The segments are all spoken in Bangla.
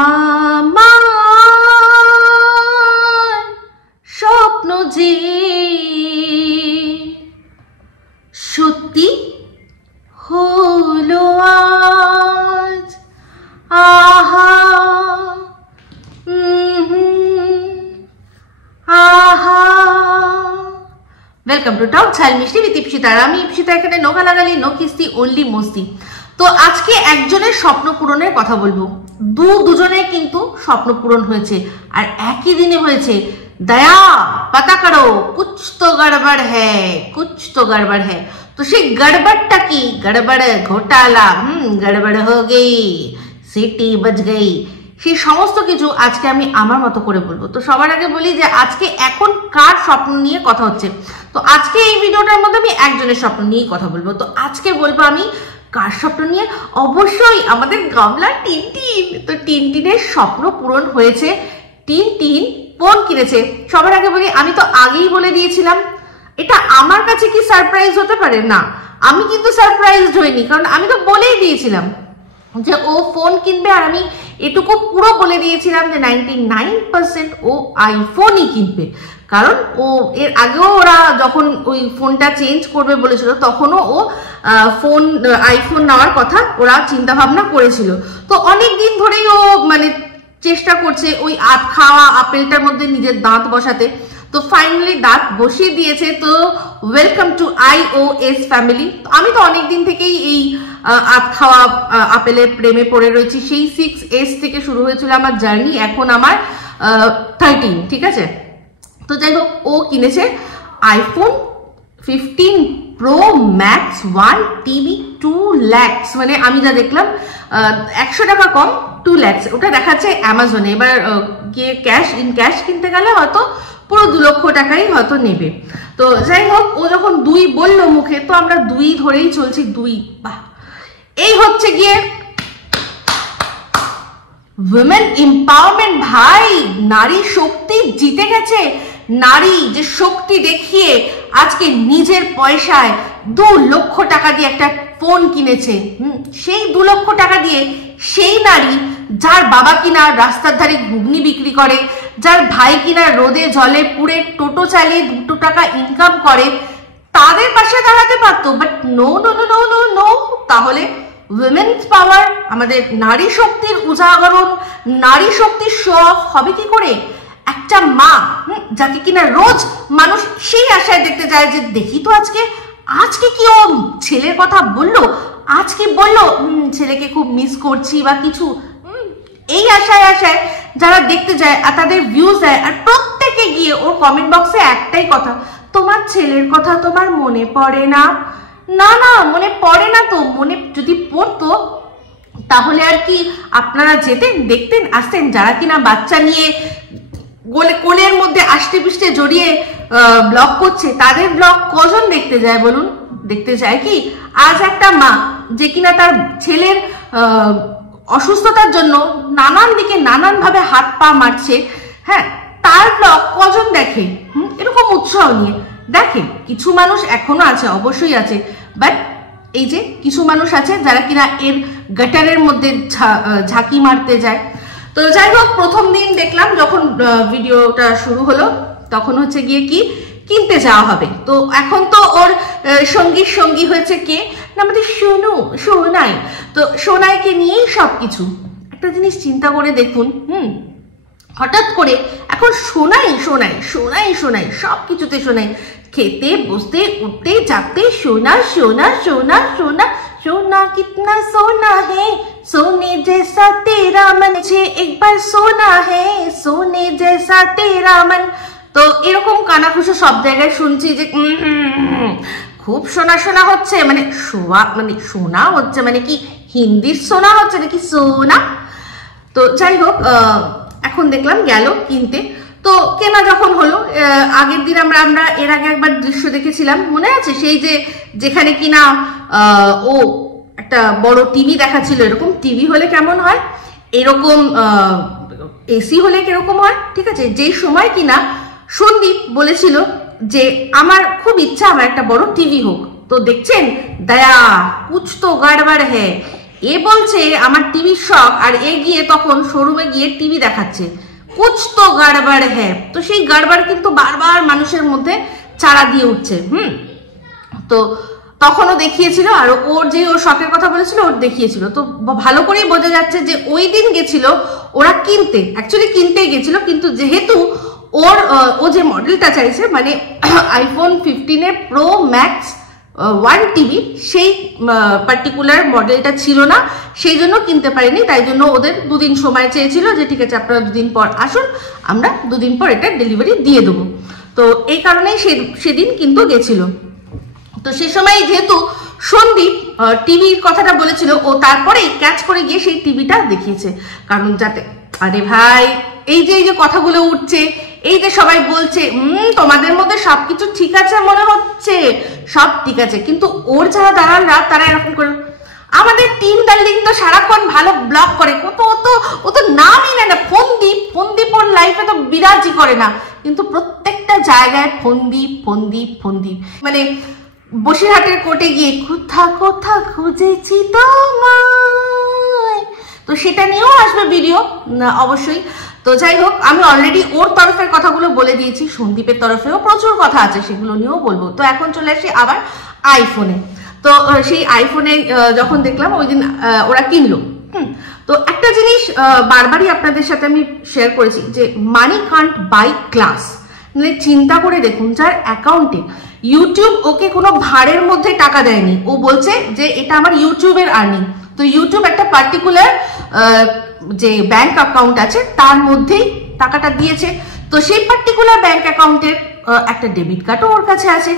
আমার স্বপ্ন যে সত্যি হলো আজ। আহা আহা। ওয়েলকাম টু টক ঝাল মিষ্টি উইথ ইপসিতা। আমি ইপসিতা, এখানে নো গালাগালি, নো কিস্তি, অনলি মস্তি। তো আজকে একজনের স্বপ্ন পূরণের কথা বলবো। দুজনের কিন্তু স্বপ্ন পূরণ হয়েছে, আর একই দিনে হয়েছে। দয়া পাতা করো, কুছ তো গড়বড় হ্যায়, কুছ তো গড়বড় হ্যায়। তো সেই গড়বড়টা কি? গড়বড় ঘোটালা, গড়বড় হো গই, সিটি বাজ গই। সেই সমস্ত কিছু আজকে আমি আমার মতো করে বলবো। তো সবার আগে বলি যে আজকে এখন কার স্বপ্ন নিয়ে কথা হচ্ছে। তো আজকে এই ভিডিওটার মধ্যে আমি একজনের স্বপ্ন নিয়েই কথা বলবো। তো আজকে বলবো আমি কার স্বপ্ন নিয়ে, অবশ্যই আমাদের গামলা টিনটিন। তো টিনটিনের স্বপ্ন পূরণ হয়েছে। টিনটিন ফোন কিনেছে। সবার আগে বলি, আমি তো আগেই বলে দিয়েছিলাম। এটা আমার কাছে কি সারপ্রাইজ হতে পারে? না, আমি কিন্তু সারপ্রাইজড হইনি, কারণ আমি তো বলেই দিয়েছিলাম যে ও ফোন কিনবে। আর আমি এটুকু পুরো বলে দিয়েছিলাম যে 99% ও আইফোনই কিনবে, কারণ ও এর আগেও ওরা যখন ওই ফোনটা চেঞ্জ করবে বলেছিল, তখনও ও আইফোন নেওয়ার কথা ওরা চিন্তা ভাবনা করেছিল। তো অনেক দিন ধরেই ও মানে চেষ্টা করছে ওই খাওয়া আপেলটার মধ্যে নিজের দাঁত বসাতে। তো ফাইনালি দাঁত বসিয়ে দিয়েছে। তো ওয়েলকাম টু iOS ফ্যামিলি। আমি তো অনেক দিন থেকেই এই খাওয়া আপেলের প্রেমে পড়ে রয়েছি। সেই 6S থেকে শুরু হয়েছিল আমার জার্নি, এখন আমার 13, ঠিক আছে। তো যাই হোক, ও কিনেছে iPhone 15 pro max 1 TB 2 lakhs। মানে আমি যা দেখলাম 100 টাকা কম 2 lakhs, ওটা দেখাচ্ছে অ্যামাজনে। এবার গিয়ে ক্যাশ কিনতে গেলে হয়তো পুরো 2 লক্ষ টাকাই হয়তো নেবে। তো যাই হোক, ও যখন 2 বললো মুখে, তো আমরা 2 ধরেই চলছি। 2 বাহ। এই হচ্ছে গিয়ে উইমেন এম্পাওয়ারমেন্ট ভাই। নারী শক্তি জিতে গেছে। নারী যে শক্তি দেখিয়ে আজকে নিজের পয়সায় 2 লক্ষ টাকা দিয়ে একটা ফোন কিনেছে। সেই 2 লক্ষ টাকা দিয়ে সেই নারী, যার বাবা কিনা রাস্তার ধারে ঘুগনি বিক্রি করে, যার ভাই কিনা রোদে জলে পুড়ে টোটো চালিয়ে 2 টাকা ইনকাম করে, তাদের পাশে দাঁড়াতে পারতো। But no no no no no no. তাহলে উইমেন্স পাওয়ার, আমাদের নারী শক্তির উজাগরণ, নারী শক্তির শো অফ হবে কি করে? একটা মা, যাকে কিনা রোজ মানুষ সেই আশায় দেখতে যায় যে দেখি তো আজকে কি ও ছেলের কথা বললো, আজকে বললো ছেলেকে খুব মিস করছি বা কিছু, এই আশায় যারা দেখতে যায় আর তাদের ভিউজ দেয়। আর প্রত্যেকে গিয়ে ওর কমেন্ট বক্সে একটাই কথা, তোমার ছেলের কথা তোমার মনে পড়ে না? না না, মনে পড়ে না। তো মনে যদি পড়তো তাহলে আর কি আপনারা যেতেন, দেখতেন, আসতেন? যারা কিনা বাচ্চা নিয়ে কোলের মধ্যে আষ্টে পিষ্টে জড়িয়ে ব্লগ করছে, তাদের ব্লগ কজন দেখতে যায় বলুন? দেখতে যায় কি? আজ একটা মা যে কিনা তার ছেলের অসুস্থতার জন্য নানান দিকে নানানভাবে হাত পা মারছে, হ্যাঁ, তার ব্লগ কজন দেখে? এরকম উৎসাহ নিয়ে দেখে। কিছু মানুষ এখনো আছে, অবশ্যই আছে, বাট এই যে কিছু মানুষ আছে যারা কিনা এর গাটারের মধ্যে ঝাঁকি মারতে যায়। তো যাই হোক, প্রথম দিন দেখলাম যখন ভিডিওটা শুরু হলো, তখন হচ্ছে গিয়ে কি কিনতে যাওয়া হবে। তো এখন তো ওর সঙ্গী হয়েছে কে না, আমাদের সোনাই। তো সোনাইকে নিয়েই সবকিছু। একটা জিনিস চিন্তা করে দেখুন, হঠাৎ করে এখন সোনাই সবকিছুতে সোনাই। খেতে বসতে উঠতে জাগতে সোনা সোনা সোনা সোনা সোনা। কিतना सोना है सोने जैसा तेरा मन, एक बार सोना है सोने जैसा तेरा मन। তো এরকম কানাঘুষো সব জায়গায় শুনছি যে খুব সোনা হচ্ছে। মানে সোনা হচ্ছে মানে কি হিন্দির সোনা হচ্ছে নাকি সোনা? তো যাই হোক, এখন দেখলাম গেল কিনতে। তো কেনা যখন হলো, আগের দিন আমরা এর আগে একবার দৃশ্য দেখেছিলাম, মনে আছে? সেই যেখানে কিনা ও একটা বড় টিভি দেখাচ্ছিল। এরকম টিভি হলে কেমন হয়, এরকম এসি হলে কিরকম হয়, ঠিক আছে। যেই সময় কিনা সন্দীপ বলেছিল যে আমার খুব ইচ্ছা আমার একটা বড় টিভি হোক। তো দেখছেন, দয়া কুছ তো গড়বড় হ্যায়। এ বলছে আমার টিভির শখ, আর এ গিয়ে তখন শোরুমে গিয়ে টিভি দেখাচ্ছে। কুছ তো গড়বড় হ্যাঁ। তো সেই গড়বড় কিন্তু বারবার মানুষের মধ্যে চাড়া দিয়ে উঠছে। তো তখনও দেখিয়েছিল, আর ওর শখের কথা বলেছিল ওর দেখিয়েছিল। তো ভালো করেই বোঝা যাচ্ছে যে ওই দিন গেছিল ওরা কিনতে, অ্যাকচুয়ালি কিনতেই গেছিল, কিন্তু যেহেতু ও যে মডেলটা চাইছে মানে আইফোন 15 প্রো ম্যাক্স 1 টিবি, সেই পার্টিকুলার মডেলটা ছিল না, সেই জন্য কিনতে পারিনি। তাই জন্য ওদের 2 দিন সময় চেয়েছিল যে ঠিক আছে আপনারা 2 দিন পর আসুন, আমরা 2 দিন পর এটা ডেলিভারি দিয়ে দেবো। তো এই কারণেই সেদিন কিন্তু গেছিল। তো সে সময় যেহেতু সন্দীপ টিভির কথাটা বলেছিল, ও তারপরেই ক্যাচ করে গিয়ে সেই টিভিটা দেখিয়েছে, কারণ যাতে আরে ভাই এই যে কথাগুলো উঠছে, এই যে সবাই বলছে তোমাদের মধ্যে সবকিছু ঠিক আছে মনে হচ্ছে, সব ঠিক আছে, কিন্তু ওর যারা দালালরা তারা এরকম করে। আমাদের টিম ডার্লিং তো সারাক্ষণ ভালো ব্লগ করে, ও তো নামই নেয় না, ফন্দীপ ওর লাইফে তো বিরাজই করে না, কিন্তু প্রত্যেকটা জায়গায় ফন্দীপ মানে বসিরহাটের কোর্টে গিয়ে কোথা খুঁজেছি তোমায়, তো সেটা নিয়েও আসবে ভিডিও অবশ্যই। তো যাই হোক, আমি অলরেডি ওর তরফের কথাগুলো বলে দিয়েছি, সন্দীপের তরফেও প্রচুর কথা আছে, সেগুলো নিয়েও বলবো। তো এখন চলে আসি আবার আইফোনে। তো সেই আইফোনে যখন দেখলাম ওই দিন ওরা কিনলো, তো একটা জিনিস বারবারই আপনাদের সাথে আমি শেয়ার করেছি যে মানি কান্ট বাই ক্লাস। মানে চিন্তা করে দেখুন, যার অ্যাকাউন্টে ইউটিউব ওকে কোনো ভাড়ের মধ্যে টাকা দেয়নি, ও বলছে যে এটা আমার ইউটিউবের আর্নিং। তো ইউটিউব একটা পার্টিকুলার যে ব্যাংক অ্যাকাউন্ট আছে তার মধ্যেই টাকাটা দিয়েছে। তো সেই পার্টিকুলার ব্যাংক অ্যাকাউন্টের একটা ডেবিট কার্ডও ওর কাছে আছে,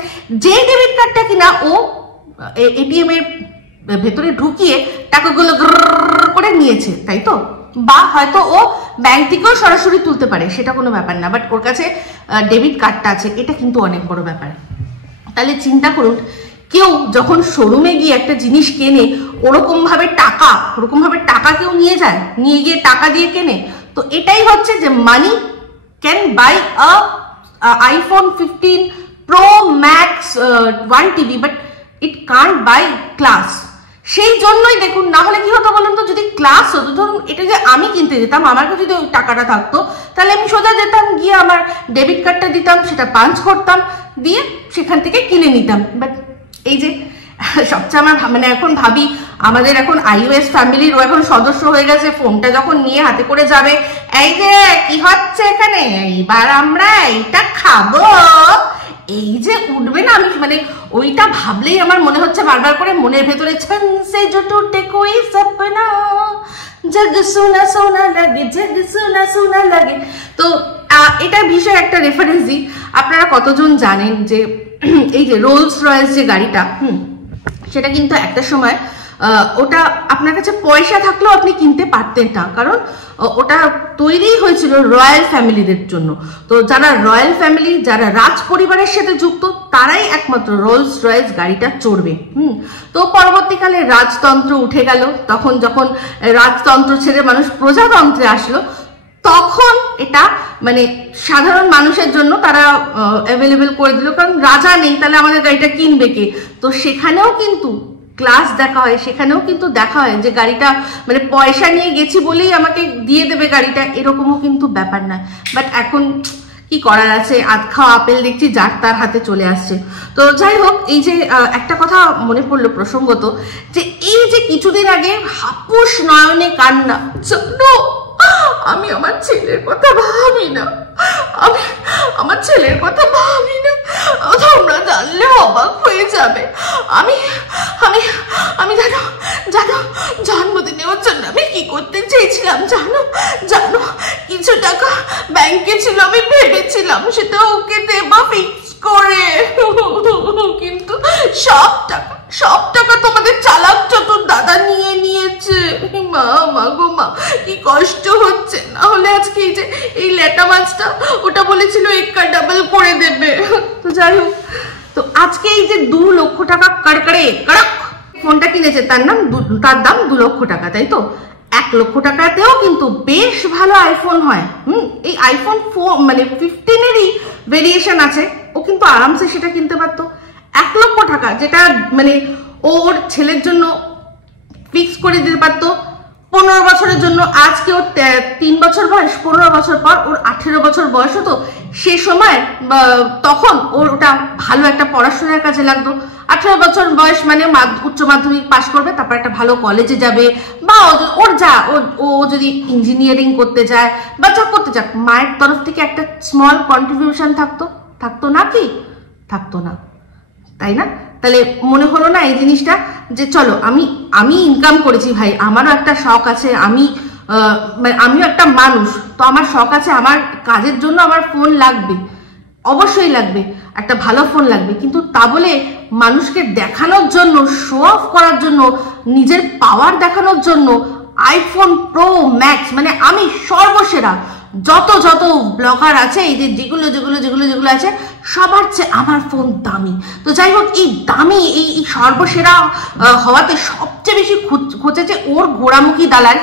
যে ডেবিট কার্ডটা কিনা ও এটিএম এর ভেতরে ঢুকিয়ে টাকাগুলো করে নিয়েছে, তাই তো? বা হয়তো ও ব্যাংক থেকেও সরাসরি তুলতে পারে, সেটা কোনো ব্যাপার না, বাট ওর কাছে ডেবিট কার্ডটা আছে, এটা কিন্তু অনেক বড় ব্যাপার। তাহলে চিন্তা করুন, কেউ যখন শোরুমে গিয়ে একটা জিনিস কেনে ওরকম ভাবে টাকা কেউ নিয়ে যায়, নিয়ে গিয়ে টাকা দিয়ে কেনে। তো এটাই হচ্ছে যে money can buy iPhone 15 pro max 1 TB, but it can't by class. সেই জন্যই দেখুন, না হলে কি হতো বলুন তো, যদি ক্লাস হতো, ধরুন এটা যে আমি কিনতে যেতাম, আমার কাছে যদি ওই টাকাটা থাকতো, তাহলে আমি সোজা যেতাম, গিয়ে আমার ডেবিট কার্ডটা দিতাম, সেটা পাঞ্চ করতাম, দিয়ে সেখান থেকে কিনে নিতাম। বাট এই যে সবচেয়ে আমার মানে এখন ভাবি, আমাদের এখন iOS ফ্যামিলির ও এখন সদস্য হয়ে গেছে, ফোনটা যখন নিয়ে হাতে করে যাবে, এই যে কি হচ্ছে এখানে, এইবার আমরা এইটা খাবো, এই যে উঠবে না, আমি মানে ওইটা ভাবলেই আমার মনে হচ্ছে বারবার করে মনের ভেতরে ছনসে জো টুটে কোই সপনা জগ সোনা সোনা লাগে। তো এটার বিষয়ে একটা রেফারেন্স দিই, আপনারা কতজন জানেন যে এই যে রোলস রয়েস যে গাড়িটা, সেটা কিন্তু একটা সময় ওটা আপনার কাছে পয়সা থাকলেও আপনি কিনতে পারতেন না, কারণ ওটা তৈরি হয়েছিল রয়্যাল ফ্যামিলিদের জন্য। তো যারা রয়্যাল ফ্যামিলি, যারা রাজ পরিবারের সাথে যুক্ত, তারাই একমাত্র রোলস রয়েস গাড়িটা চড়বে। তো পরবর্তীকালে রাজতন্ত্র উঠে গেল, তখন যখন রাজতন্ত্র ছেড়ে মানুষ প্রজাতন্ত্রে আসলো, তখন এটা মানে সাধারণ মানুষের জন্য তারা অ্যাভেলেবেল করে দিল, কারণ রাজা নেই, তাহলে আমাদের গাড়িটা কিনবে কে? তো সেখানেও কিন্তু ক্লাস দেখা হয়, সেখানেও কিন্তু দেখা হয় যে গাড়িটা মানে পয়সা নিয়ে গেছি বলেই আমাকে দিয়ে দেবে গাড়িটা, এরকমও কিন্তু ব্যাপার না। বাট এখন কি করার আছে, আধ খাওয়া আপেল দেখছি যার তার হাতে চলে আসছে। তো যাই হোক, এই যে একটা কথা মনে পড়লো প্রসঙ্গত, যে এই যে কিছুদিন আগে হাপুস নয়নে কান্না, আমি আমার ছেলের কথা ভাবি না, আমি আমার ছেলের কথা ভাবি না, তোমরা জানলে অবাক হয়ে যাবে। আমি আমি আমি জানো জানো জন্মদিনে ওর জন্য আমি কি করতে চেয়েছিলাম জানো জানো কিছু টাকা ব্যাংকে ছিল, আমি ভেবেছিলাম সেটা ওকে দেবা ফিক্স করে, কিন্তু সব টাকা তোমাদের চালাক চতুর দাদা নিয়ে নিয়েছে। মা গো মা, কি কষ্ট হচ্ছে, না হলে আজকে এই যে এই লেটা মাছটা ওটা বলেছিল একটা ডাবল করে দেবে। তো যাই হোক, তো আজকে এই যে 2 লক্ষ টাকা কাড়কাড়ে কাড়ক ফোনটা কিনেছে, তার দাম 2 লক্ষ টাকা, তাই তো? 1 লক্ষ টাকাতেও কিন্তু বেশ ভালো আইফোন হয়। এই আইফোন 4 মানে 15-এরই ভেরিয়েশন আছে, ও কিন্তু আরামসে সেটা কিনতে পারতো। 1 লক্ষ টাকা, যেটা মানে ওর ছেলের জন্য ফিক্স করে দিতে পারতো 15 বছরের জন্য। আজকে ওর 3 বছর বয়স, 15 বছর পর ওর 18 বছর বয়স হতো, সেই সময় তখন ওর ওটা ভালো একটা পড়াশোনার কাজে লাগতো। 18 বছর বয়স মানে উচ্চ মাধ্যমিক পাশ করবে, তারপর একটা ভালো কলেজে যাবে, বা ওর ও যদি ইঞ্জিনিয়ারিং করতে যায় বা যা করতে যাক, মায়ের তরফ থেকে একটা স্মল কন্ট্রিবিউশন থাকতো না কি? থাকতো না, তাই না? তাহলে মনে হলো না এই জিনিসটা যে চলো আমি ইনকাম করেছি ভাই, আমারও একটা শখ আছে, আমিও একটা মানুষ, তো আমার শখ আছে, আমার কাজের জন্য আমার ফোন লাগবে, অবশ্যই লাগবে, একটা ভালো ফোন লাগবে, কিন্তু তা বলে মানুষকে দেখানোর জন্য, শো অফ করার জন্য, নিজের পাওয়ার দেখানোর জন্য আইফোন প্রো ম্যাক্স, মানে আমি সর্বসেরা, যত ব্লগার আছে এই যে যেগুলো আছে সবার চেয়ে আমার ফোন দামি। তো যাই হোক, এই দামি এই সর্বসেরা হওয়াতে সবচেয়ে বেশি খোঁচেছে ওর গোড়ামুখী দালাল।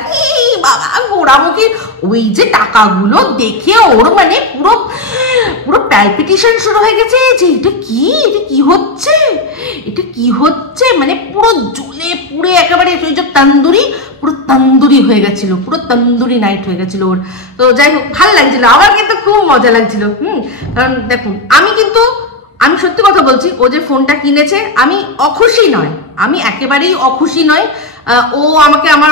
বাবা, গোড়ামুখী ওই যে টাকাগুলো দেখে ওর মানে পুরো প্যালপিটেশন শুরু হয়ে গেছে যে এটা কি হচ্ছে, মানে পুরো জ্বলে পুড়ে একেবারে ওই যে পুরো তন্দুরি হয়ে গেছিল, পুরো তন্দুরি নাইট হয়ে গেছিল ওর। তো যাই হোক, ভালো লাগছিল, আমার কিন্তু খুব মজা লাগছিল। কারণ দেখুন, আমি সত্যি কথা বলছি, ও যে ফোনটা কিনেছে আমি অখুশি নয়, আমি একেবারেই অখুশি নয়। ও আমাকে আমার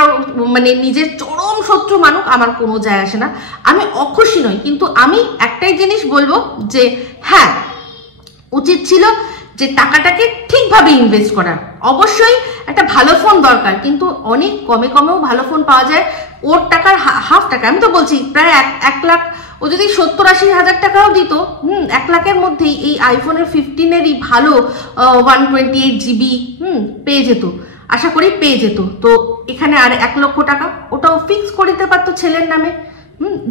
মানে নিজের চরম শত্রু মানুক, আমার কোনো যায় আসে না, আমি অখুশি নই। কিন্তু আমি একটাই জিনিস বলবো যে হ্যাঁ, উচিত ছিল যে টাকাটাকে ঠিকভাবে ইনভেস্ট করার। অবশ্যই একটা ভালো ফোন দরকার, কিন্তু অনেক কমেও ভালো ফোন পাওয়া যায়। ওর টাকার হাফ টাকা, আমি তো বলছি প্রায় 1 লাখ, ও যদি 70-80 হাজার টাকাও দিত, 1 লাখের মধ্যেই এই আইফোনের 15-এরই ভালো 128 GB পেয়ে যেত, আশা করি পেয়ে যেত। তো এখানে আর 1 লক্ষ টাকা ওটাও ফিক্স করে দিতে পারতো ছেলের নামে।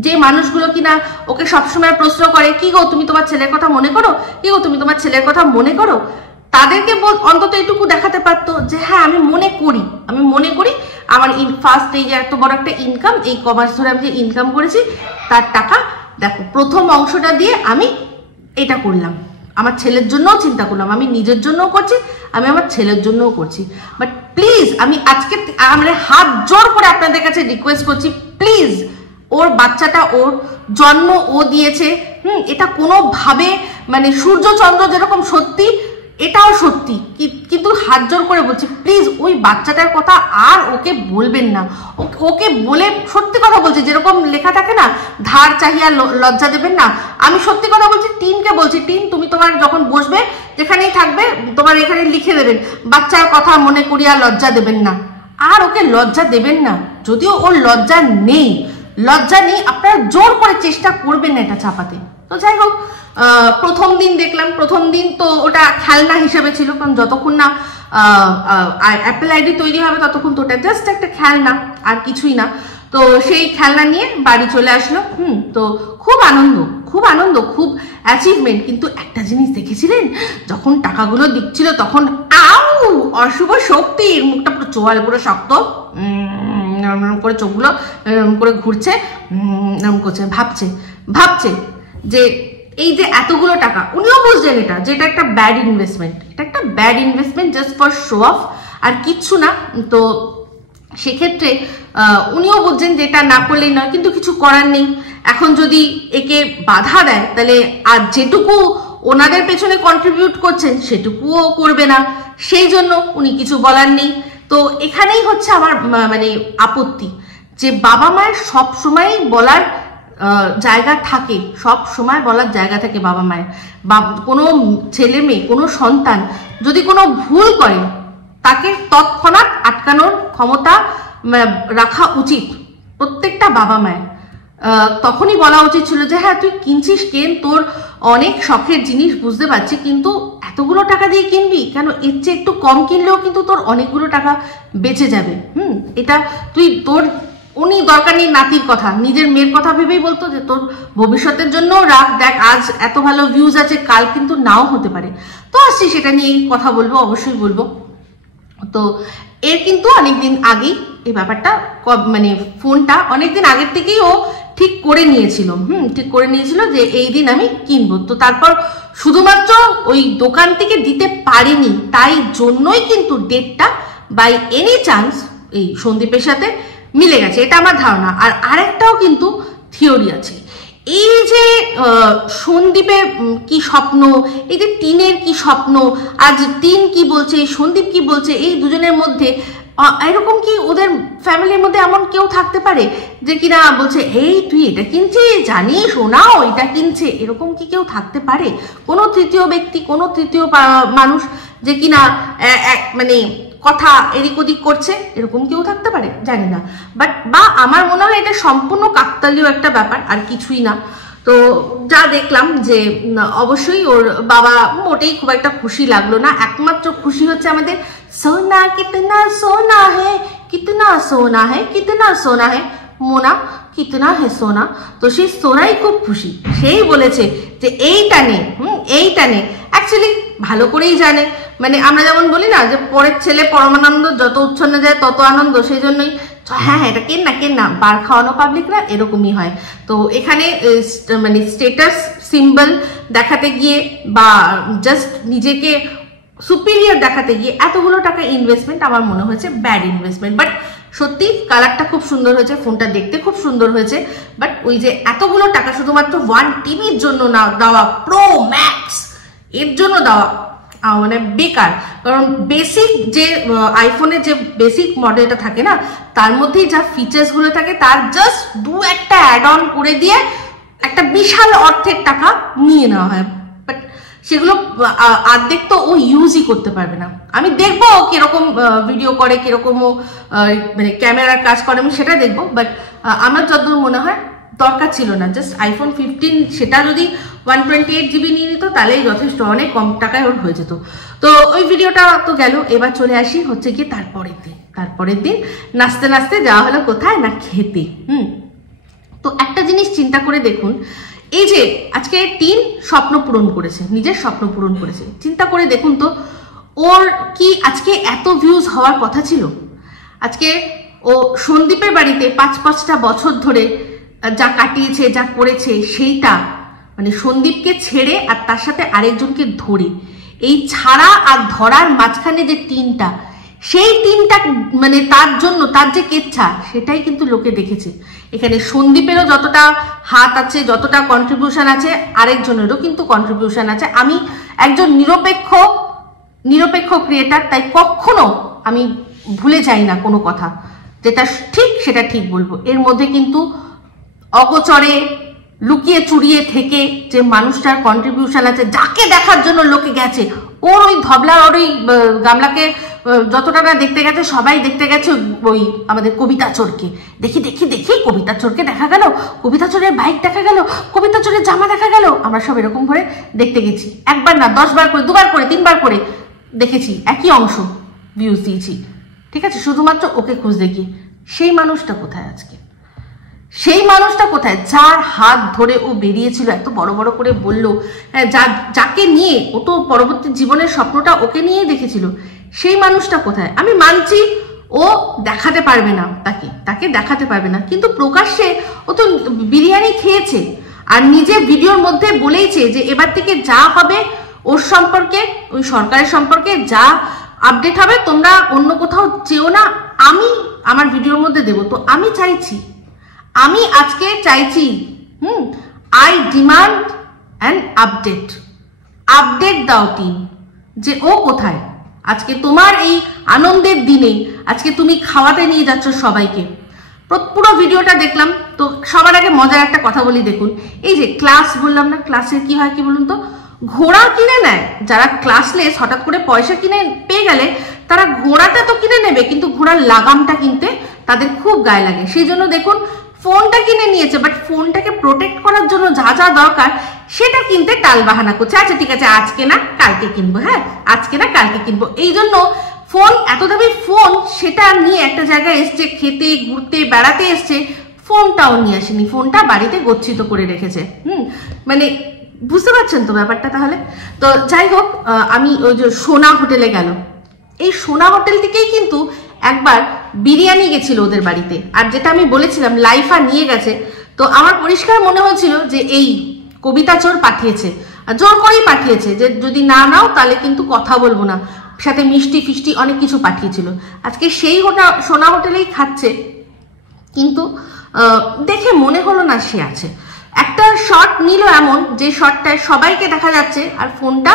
যে মানুষগুলো কিনা ওকে সবসময় প্রশ্ন করে, কি গো তুমি তোমার ছেলের কথা মনে করো, তাদেরকে অন্তত এটুকু দেখাতে পারতো যে হ্যাঁ, আমি মনে করি আমার ফার্স্ট এই যে এত বড় একটা ইনকাম, এই কমার্স ধরে আমি যে ইনকাম করেছি তার টাকা দেখো, প্রথম অংশটা দিয়ে আমি এটা করলাম, আমার ছেলের জন্যও চিন্তা করলাম, আমি নিজের জন্যও করছি, আমি আমার ছেলের জন্যও করছি। বাট প্লিজ, আমি আজকে মানে হাত জোর করে আপনাদের কাছে রিকোয়েস্ট করছি, প্লিজ, ওর বাচ্চাটা, ওর জন্ম ও দিয়েছে, এটা কোনোভাবে মানে সূর্য চন্দ্র যেরকম সত্যি, এটাও সত্যি, কিন্তু হাত জোর করে বলছি, প্লিজ ওই বাচ্চাটার কথা আর ওকে বলবেন না। ওকে বলে, সত্যি কথা বলছি, যেরকম লেখা থাকে না, ধার চাহিয়া লজ্জা দেবেন না, আমি সত্যি কথা বলছি, টিনকে বলছি, টিন তুমি তোমার যখন বসবে, যেখানেই থাকবে, তোমার এখানে লিখে দেবেন, বাচ্চার কথা মনে করিয়া লজ্জা দেবেন না, আর ওকে লজ্জা দেবেন না। যদিও ওর লজ্জা নেই, আপনারা জোর করে চেষ্টা করবেন না এটা চাপাতে। তো যাই হোক, প্রথম দিন তো ওটা খেলনা হিসেবে ছিল, কারণ যতক্ষণ না অ্যাপেল আইডি তৈরি হবে ততক্ষণ তো ওটা জাস্ট একটা খেলনা, আর কিছুই না। তো সেই খেলনা নিয়ে বাড়ি চলে আসলো। তো খুব আনন্দ, খুব অ্যাচিভমেন্ট। কিন্তু একটা জিনিস দেখেছিলেন, যখন টাকাগুলো দিচ্ছিল তখন অশুভ শক্তির মুখটা পুরো চোয়াল, পুরো শক্ত করে, চোখগুলো করে ঘুরছে, করছে, ভাবছে যে এই যে এতগুলো টাকা, উনিও বুঝলেন এটা একটা bad investment, just for show off, আর কিচ্ছু না। তো সেক্ষেত্রে উনিও বুঝছেন যে এটা না করলেই নয়, কিন্তু কিছু করার নেই। এখন যদি একে বাধা দেয়, তাহলে আর যেটুকু ওনাদের পেছনে কন্ট্রিবিউট করছেন সেটুকুও করবে না, সেই জন্য উনি কিছু বলার নেই। তো এখানেই হচ্ছে আমার মানে আপত্তি, যে বাবা মায়ের সব সময় বলার জায়গা থাকে, বাবা মায়ের। কোনো ছেলে মেয়ে, কোনো সন্তান যদি কোনো ভুল করে, তাকে তৎক্ষণাৎ আটকানোর ক্ষমতা রাখা উচিত প্রত্যেকটা বাবা মায়ের। তখনই বলা উচিত ছিল যে হ্যাঁ, তুই কিনছিস কেন, তোর অনেক শখের জিনিস বুঝতে পারছি, কিন্তু এতগুলো টাকা দিয়ে কিনবি কেন? এর চেয়ে একটু কম কিনলেও কিন্তু তোর অনেকগুলো টাকা বেঁচে যাবে। এটা উনি দরকার নেই নাতির কথা, নিজের মেয়ের কথা ভেবেই বলতো যে তোর ভবিষ্যতের জন্য রাখ, দেখ আজ এত ভালো ভিউজ আছে, কাল কিন্তু নাও হতে পারে। তো আসছি, সেটা নিয়ে কথা বলবো, অবশ্যই বলবো। তো এর কিন্তু অনেকদিন আগেই এই ব্যাপারটা, মানে ফোনটা অনেকদিন আগের থেকেই ও ঠিক করে নিয়েছিল যে এই দিন আমি কিনবো। তো তারপর শুধুমাত্র ওই দোকান থেকে দিতে পারিনি, তাই জন্যই কিন্তু ডেটটা বাই এনি চান্স এই সন্দীপের সাথে মিলে গেছে, এটা আমার ধারণা। আর আরেকটাও কিন্তু থিওরি আছে, এই যে সন্দীপের কি স্বপ্ন, এই যে টিনের কি স্বপ্ন, আজ টিন কি বলছে, সন্দীপ কি বলছে, এই দুজনের মধ্যে এরকম কি ওদের ফ্যামিলির মধ্যে এমন কেউ থাকতে পারে যে কিনা বলছে এই তুই এটা কিনছিস, জানিস ওনাও এটা কিনছে, এরকম কি কেউ থাকতে পারে? কোনো তৃতীয় ব্যক্তি, কোনো তৃতীয় মানুষ যে কিনা মানে কথা এদিক ওদিক করছে, এরকম কেউ থাকতে পারে? জানি না, বাট বা আমার মনে হয় এটা সম্পূর্ণ কাকতালীয় একটা ব্যাপার, আর কিছুই না। তো যা দেখলাম যে অবশ্যই ওর বাবা মোটেই খুব একটা খুশি লাগলো না, একমাত্র খুশি হচ্ছে আমাদের সোনা কিতনা সোনা হে, কিতনা সোনা হে, কিতনা সোনা হে, মোনা কিতনা হে সোনা। তো সেই সোনাই খুব খুশি, সেই বলেছে যে এইটা নে, এইটা নে। অ্যাকচুয়ালি ভালো করেই জানে, মানে আমরা যেমন বলি না যে পরের ছেলে পরমানন্দ, যত উচ্ছন্নে যায় তত আনন্দ, সেই জন্যই হ্যাঁ এটা কেন না কেন না, বার খাওয়ানো পাবলিকরা এরকমই হয়। তো এখানে মানে স্টেটাস সিম্বল দেখাতে গিয়ে বা জাস্ট নিজেকে সুপিরিয়র দেখাতে গিয়ে এতগুলো টাকা ইনভেস্টমেন্ট আমার মনে হয়েছে ব্যাড ইনভেস্টমেন্ট। বাট সত্যি কালারটা খুব সুন্দর হয়েছে, ফোনটা দেখতে খুব সুন্দর হয়েছে, বাট ওই যে এতগুলো টাকা শুধুমাত্র ওয়ান টিভির জন্য না দেওয়া, প্রো ম্যাক্স এর জন্য দেওয়া মানে বেকার। কারণ বেসিক যে আইফোনের যে বেসিক মডেলটা থাকে না, তার মধ্যেই যা ফিচার্স গুলো থাকে তার জাস্ট দু একটা অ্যাড অন করে দিয়ে একটা বিশাল অর্থের টাকা নিয়ে নেওয়া হয়। বাট সেগুলো অর্ধেক তো ও ইউজই করতে পারবে না। আমি দেখবো কিরকম ভিডিও করে, কিরকম ও মানে ক্যামেরার কাজ করে, আমি সেটা দেখবো। বাট আমার যতদূর মনে হয় দরকার ছিল না, জাস্ট আইফোন 15 সেটা যদি 128 GB নিয়ে নিত তাহলেই যথেষ্ট, অনেক কম টাকায় ওর হয়ে যেত। তো ওই ভিডিওটা তো গেল, এবার চলে আসি হচ্ছে কি তারপরের দিন নাচতে নাচতে যাওয়া হলো কোথায় না খেতে। তো একটা জিনিস চিন্তা করে দেখুন, এই যে আজকে টিন স্বপ্ন পূরণ করেছে, নিজের স্বপ্ন পূরণ করেছে, চিন্তা করে দেখুন তো ওর কি আজকে এত ভিউজ হওয়ার কথা ছিল? আজকে ও সন্দীপের বাড়িতে 5-5টা বছর ধরে যা কাটিয়েছে, যা করেছে, সেইটা মানে সন্দীপকে ছেড়ে আর তার সাথে আরেকজনকে ধরে, এই ছাড়া আর ধরার মাঝখানে যে টিনটা, সেই টিনটা মানে তার জন্য তার যে কেচ্ছা, সেটাই কিন্তু লোকে দেখেছে। এখানে সন্দীপেরও যতটা হাত আছে, যতটা কন্ট্রিবিউশন আছে, আরেকজনেরও কিন্তু কন্ট্রিবিউশন আছে। আমি একজন নিরপেক্ষ ক্রিয়েটার, তাই কখনো আমি ভুলে যাই না কোনো কথা, যেটা ঠিক সেটা ঠিক বলবো। এর মধ্যে কিন্তু অগোচরে লুকিয়ে চুরিয়ে থেকে যে মানুষটার কন্ট্রিবিউশন আছে, যাকে দেখার জন্য লোকে গেছে, ওর ওই ধবলার ওর ওই গামলাকে যতটা না দেখতে গেছে, সবাই দেখতে গেছে ওই আমাদের কবিতা চোরকে। দেখি কবিতা চোরকে দেখা গেল, কবিতা চোরের বাইক দেখা গেল, কবিতা চোরের জামা দেখা গেল, আমরা সব এরকম করে দেখতে গেছি। একবার না 10 বার করে, 2 বার করে, 3 বার করে দেখেছি, একই অংশ ভিউজ দিয়েছি, ঠিক আছে, শুধুমাত্র ওকে খুঁজতে গিয়ে। সেই মানুষটা কোথায় আজকে? সেই মানুষটা কোথায় যার হাত ধরে ও বেরিয়েছিল, এত বড় বড় করে বললো, যাকে নিয়ে ও তো পরবর্তী জীবনের স্বপ্নটা ওকে নিয়ে দেখেছিল, সেই মানুষটা কোথায়? আমি মানছি ও দেখাতে পারবে না, তাকে দেখাতে পারবে না, কিন্তু প্রকাশ্যে ও তো বিরিয়ানি খেয়েছে আর নিজে ভিডিওর মধ্যে বলেইছে যে এবার থেকে যা হবে ওর সম্পর্কে, ওই সরকারের সম্পর্কে যা আপডেট হবে তোমরা অন্য কোথাও চেও না, আমি আমার ভিডিওর মধ্যে দেবো। তো আমি আজকে চাইছি, আই ডিমান্ড অ্যান আপডেট দাও টিম, যে ও কোথায় আজকে তোমার এই আনন্দের দিনে, আজকে তুমি খাওয়াতে নিয়ে যাচ্ছ সবাইকে। পুরো ভিডিওটা দেখলাম। তো সবার আগে মজার একটা কথা বলি, দেখুন এই যে ক্লাস বললাম না, ক্লাসের কি হয় কি বলুন তো, ঘোড়া কিনে নেয় যারা ক্লাসলেস, হঠাৎ করে পয়সা কিনে পেয়ে গেলে তারা ঘোড়াটা তো কিনে নেবে, কিন্তু ঘোড়ার লাগামটা কিনতে তাদের খুব গায়ে লাগে। সেই জন্য দেখুন ফোনটা কিনে নিয়েছে, বাট ফোনটাকে প্রোটেক্ট করার জন্য যা যা দরকার সেটা কিনতে টাল বাহানা করছে। আচ্ছা ঠিক আছে, আজকে না কালকে কিনবো, হ্যাঁ আজকে না কালকে কিনবো, এই জন্য ফোন, এত দামি ফোন, সেটা নিয়ে একটা জায়গায় এসছে, খেতে ঘুরতে বেড়াতে এসছে, ফোনটাও নিয়ে আসেনি, ফোনটা বাড়িতে গচ্ছিত করে রেখেছে। মানে বুঝতে পারছেন তো ব্যাপারটা? তাহলে তো যাই হোক, আমি ওই যে সোনা হোটেলে গেল, এই সোনা হোটেল থেকেই কিন্তু একবার বিরিয়ানি গেছিল ওদের বাড়িতে, আর যেটা আমি বলেছিলাম লাইফা নিয়ে গেছে। তো আমার পরিষ্কার মনে হয়েছিল যে এই কবিতা চোর পাঠিয়েছে, জোর করেই পাঠিয়েছে, যে যদি না নাও তাহলে কিন্তু কথা বলবো না। সাথে মিষ্টি ফিষ্টি অনেক কিছু পাঠিয়েছিল। আজকে সেই সোনা হোটেলেই খাচ্ছে, কিন্তু দেখে মনে হলো না সে আছে। একটা শট নিল এমন যে শটটায় সবাইকে দেখা যাচ্ছে আর ফোনটা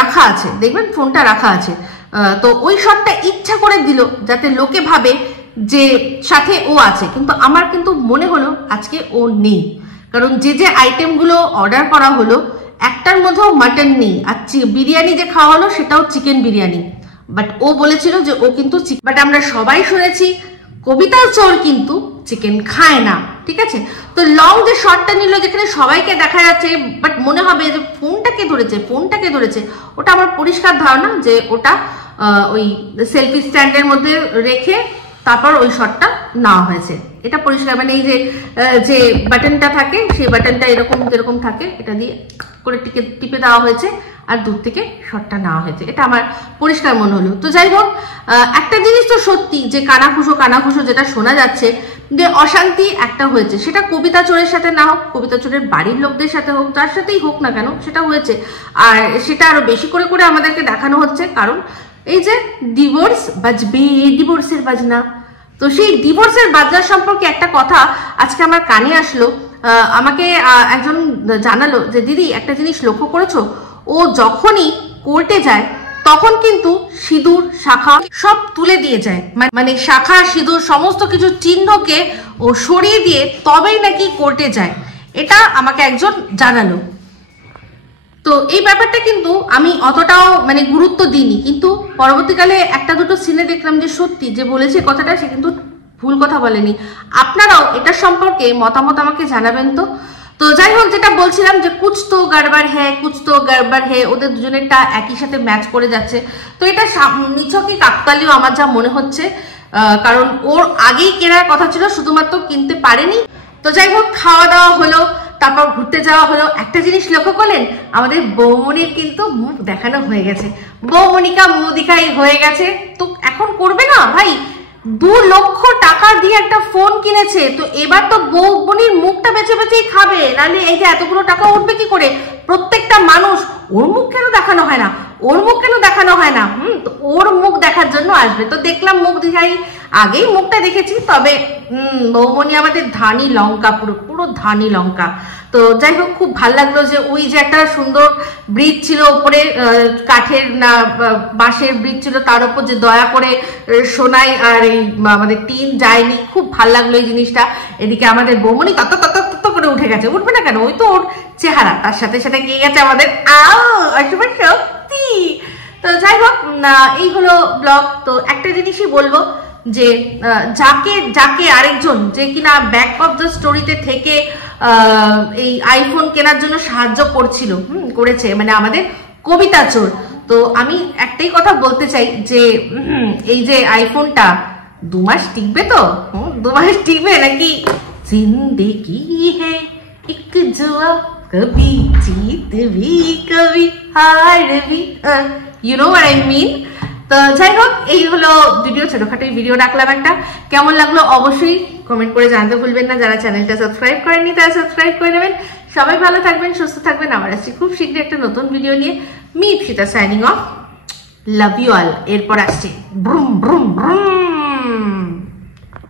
রাখা আছে, দেখবেন ফোনটা রাখা আছে। তো ওই শটটা ইচ্ছা করে দিল যাতে লোকে ভাবে যে সাথে ও আছে, কিন্তু আমার কিন্তু মনে হলো আজকে ও নেই। কারণ যে যে আইটেমগুলো অর্ডার করা হলো একটার মধ্যেও মাটন নেই, আর বিরিয়ানি যে খাওয়া হলো সেটাও চিকেন বিরিয়ানি। বাট ও বলেছিল যে ও কিন্তু বাট আমরা সবাই শুনেছি কবিতা চোর কিন্তু চিকেন খায় না, ঠিক আছে। তো লং যে শটটা নিল যেখানে সবাইকে দেখা যাচ্ছে, বাট মনে হবে যে ফোনটাকে ধরেছে, ওটা আমার পরিষ্কার ধারণা যে ওটা ওই সেলফি স্ট্যান্ডের মধ্যে রেখে তারপর ওই শটটা নেওয়া হয়েছে। এটা পরিষ্কার, মানে এই যে বাটনটা থাকে সেই বাটনটা এরকম থাকে, এটা দিয়ে করে টিপে দেওয়া হয়েছে আর দূর থেকে শটটা নেওয়া হয়েছে, এটা আমার পরিষ্কার মনে হলো। তো যাই হোক, একটা জিনিস তো সত্যি যে কানাঘুষো যেটা শোনা যাচ্ছে যে অশান্তি একটা হয়েছে, সেটা কবিতা চোরের সাথে না হোক, কবিতা চোরের বাড়ির লোকদের সাথে হোক, যার সাথেই হোক না কেন সেটা হয়েছে। আর সেটা আরো বেশি করে আমাদেরকে দেখানো হচ্ছে, কারণ এই যে ডিভোর্স বাজবে, ডিভোর্সের বাজনা। তো সেই ডিভোর্সের বাজনা সম্পর্কে একটা কথা আজকে আমার কানে আসলো। আমাকে একজন জানালো যে দিদি একটা জিনিস লক্ষ্য করেছো, ও যখনই কোর্টে যায় তখন কিন্তু সিঁদুর শাখা সব তুলে দিয়ে যায়, মানে শাখা সিঁদুর সমস্ত কিছু চিহ্নকে ও সরিয়ে দিয়ে তবেই নাকি কোর্টে যায়, এটা আমাকে একজন জানালো। তো এই ব্যাপারটা কিন্তু আমি অতটাও মানে গুরুত্ব দিইনি, কিন্তু পরবর্তীকালে একটা দুটো সিনে দেখলাম যে সত্যি যে বলেছে কথাটা সে কিন্তু ভুল কথা বলেনি। আপনারাও এটা সম্পর্কে মতামত আমাকে জানাবেন। তো যাই হোক, যেটা বলছিলাম যে কুছ তো গড়বড় হ্যায়, ওদের দুজনেরটা একই সাথে ম্যাচ করে যাচ্ছে। তো এটা নিছকই কাকতালীয় আমার যা মনে হচ্ছে, কারণ ওর আগেই কেনার কথা ছিল, শুধুমাত্র কিনতে পারেনি। তো যাই হোক, খাওয়া দাওয়া হলো, তারপর ঘুরতে যাওয়া হলো। একটা জিনিস লক্ষ্য করলেন, আমাদের বৌমনির কিন্তু মুখ দেখানো হয়ে গেছে, বৌমনিকা মুদিকাই হয়ে গেছে। তো এখন করবে না ভাই, 2 লক্ষ টাকা দিয়ে একটা ফোন কিনেছে, তো এবার তো বৌমনির মুখটা বেঁচেই খাবে, নাহলে এই যে এতগুলো টাকা উঠবে কি করে? প্রত্যেকটা মানুষ ওর মুখ কেন দেখানো হয় না, তো ওর মুখ দেখার জন্য আসবে। তো দেখলাম মুখ দেখাই, আগেই মুখটা দেখেছি, তবে বৌমনি আমাদের ধানি লঙ্কা, পুরো ধানি লঙ্কা। তো যাই হোক, খুব ভালো লাগলো যে ওই যে একটা সুন্দর ব্রিজ ছিল ওপরে, কাঠের না বাঁশের ব্রিজ ছিল, তার উপর যে দয়া করে সোনাই আর এই আমাদের টিন যায়নি, খুব ভালো লাগলো এই জিনিসটা। এদিকে আমাদের বৌমনি তত করে উঠে গেছে, উঠবে না কেন, ওই তো ওর চেহারা, তার সাথে সাথে গিয়ে গেছে আমাদের সত্যি। তো যাই হোক, এই হলো ব্লগ। তো একটা জিনিসই বলবো যে যাকে আরেকজন যে কিনা ব্যাক অফ দ্য স্টোরিতে থেকে এই আইফোন কেনার জন্য সাহায্য করেছে, মানে আমাদের কবিতা চোর। তো আমি একটাই কথা বলতে চাই যে এই যে আইফোনটা 2 মাস টিকবে, তো 2 মাস টিকবে নাকি? জিন্দেগি হ্যায় এক জুয়া, কবি জিত ভি কবি হার ভি, you know what I mean. তো যাই হোক, এই হলো ভিডিও, ছোটখাটো ভিডিও রাখলাম একটা। কেমন লাগলো অবশ্যই কমেন্ট করে জানাতে ভুলবেন না। যারা চ্যানেলটা সাবস্ক্রাইব করেননি তারা সাবস্ক্রাইব করে নেবেন। সবাই ভালো থাকবেন, সুস্থ থাকবেন। আবার আসছি খুব শীঘ্রই একটা নতুন ভিডিও নিয়ে। Me Ipsita signing off, love you all. এরপর আসছে ব্রুম ব্রুম ব্রুম।